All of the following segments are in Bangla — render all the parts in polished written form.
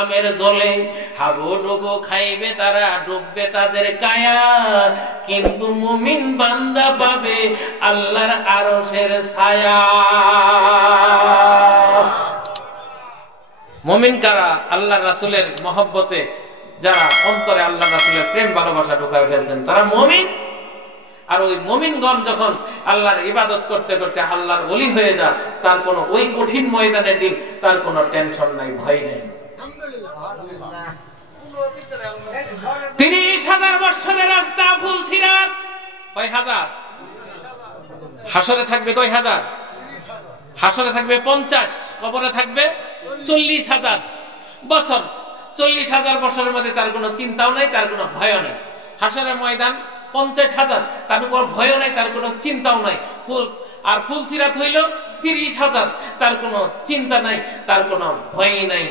আমের জলে হাবুডুবু খাইবে তারা, ডুববে তাদের কায়া, কিন্তু মুমিন বান্দা পাবে আল্লাহর আরশের ছায়া। মুমিন কারা? আল্লাহ রাসূলের মহব্বতে যারা অন্তরে আল্লাহ রাসূলের প্রেম ভালোবাসা ঢুকায় ফেলছেন তারা মুমিন। আর ওই মুমিনগণ যখন আল্লাহর ইবাদত করতে করতে আল্লাহর ওলি হয়ে যায়, তার কোনো ওই কঠিন ময়দানের দিন তার কোনো টেনশন নাই, ভয় নেই। 30,000 বছরের রাস্তা ফুলসিরাত, কয় হাজার? হাসরে থাকবে কয় হাজার? হাসরে থাকবে 50, কবরে থাকবে 40,000 বছর। 40,000 বছরের মধ্যে তার কোনো চিন্তাও নাই, তার কোনো ভয়ও নাই। হাসরের ময়দান 50,000, তার কোনো ভয়ও নাই, তার কোনো চিন্তাও নাই। আর ফুলসিরাত হইল 30,000, তার কোনো চিন্তা নাই, তার কোনো ভয় নাই।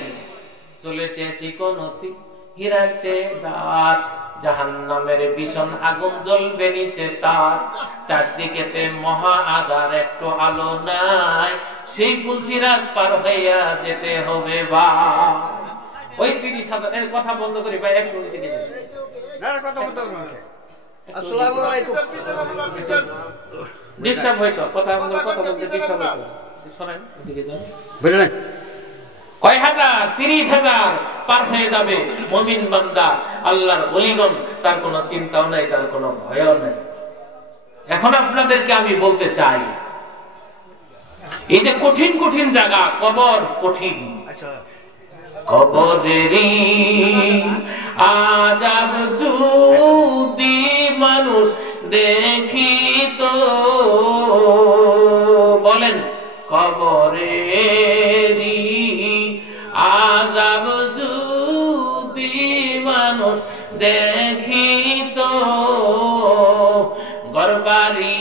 চলেছে চিকনতি হীরার চেয়ে দাঁত, জাহান্নামের ভীষণ আগুন জ্বলবে নিচে তার, চারদিকেতে মহা আঁধার, একটু আলো নাই, সেই ফুলসিরাত পার হইয়া যেতে হবে বা। ওই 30,000 এর কথা বন্ধ করি ভাই, একটু ওইদিকে যান। না কথা বন্ধ করুন। আসসালামু আলাইকুম। ডিস্টার্ব হয়তো কথা বলতে ডিস্টার্ব হয়তো, শুনেন ওইদিকে যান। বলেন কয় হাজার? 30,000 পার হয়ে যাবে মুমিন বান্দা, আল্লাহর ওলিগণ, তার কোনো চিন্তাও নাই, তার কোনো ভয়ও নাই। এখন আপনাদেরকে আমি বলতে চাই, এই যে কঠিন কঠিন জায়গা, কবর কঠিন, কবরেরই আযাব যদি মানুষ দেখিত, বলেন কবরেরই আযাব যদি মানুষ দেখিত, গরবারি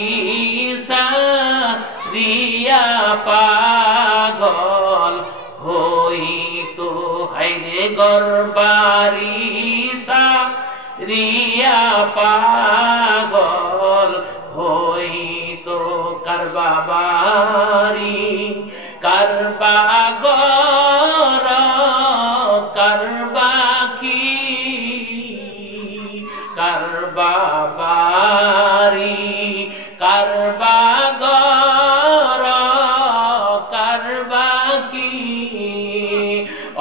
সারিয়া পাগল হইত, হায়রে গরবারি সারিয়া পাগল হইত, কারবা বাড়ি কারবা গর কারবা কি, কারবা বাড়ি কারবা গর কারবা কি,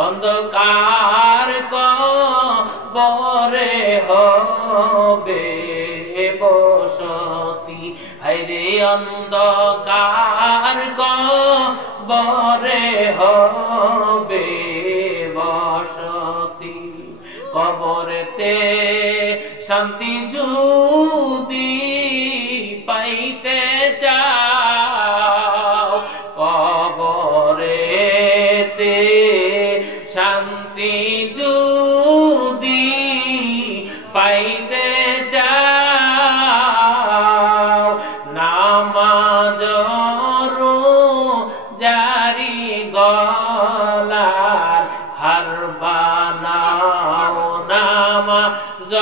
অন্ধকার কবরে হবে বসতি, হায়রে অন্ধকার কবরে হবে বসতি, কবরেতে শান্তি যদি পাইতে চাও, কবরেতে শান্তি যদি পাইতে চাও, নামাজ জারি গলার হার বানাও, নামাজ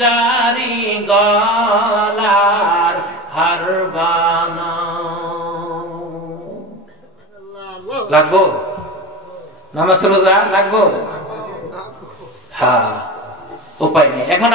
জারি গলার হার বানাও। লাগবো নামাজ রোজা লাগবো? হ্যাঁ, উপায় নেই। এখন